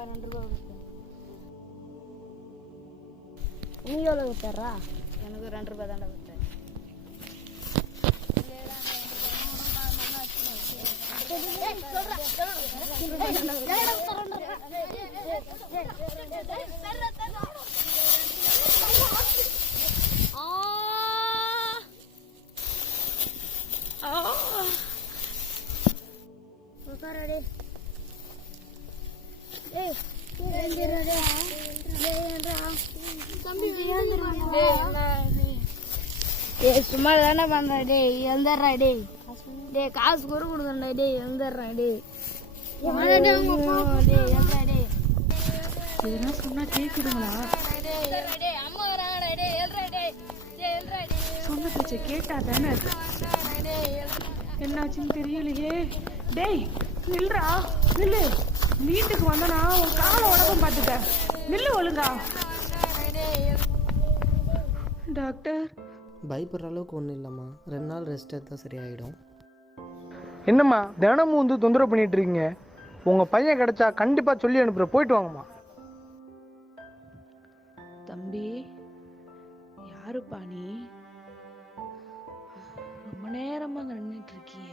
இந்தாப்பா 2 ரூபா கொடுத்தேன். நீ எவ்வளோ கொடுத்துட்றா? எனக்கு 2 ரூபா தாண்டா கொடுத்தேன். சும்மா தானே பண்ற டே எழுந்துடுறா டே டே காசு கூட கொடுக்கண்டா டே எழுந்துடுறா டே இதெல்லாம் சொன்னா கேக்குதுங்களா? சொன்ன பேச்ச கேட்டா தானே என்னாச்சுன்னு தெரியலையே. டேய் நில்றா, நில்லு. வீட்டுக்கு வந்தனா உன் காலை உடம்பம் பார்த்துக்க. நில்லு ஒழுங்கா. டாக்டர் பயப்படுற அளவுக்கு ஒன்றும் இல்லைம்மா, 2 நாள் ரெஸ்ட் எடுத்தால் சரியாயிடும். என்னம்மா தினமும் வந்து தொந்தரவு பண்ணிட்டு இருக்கீங்க? உங்கள் பையன் கிடைச்சா கண்டிப்பாக சொல்லி அனுப்புகிற. போயிட்டு வாங்கம்மா. தம்பி, யாருப்பா நீ? ரொம்ப நேரமா நின்றுட்டு இருக்கிய.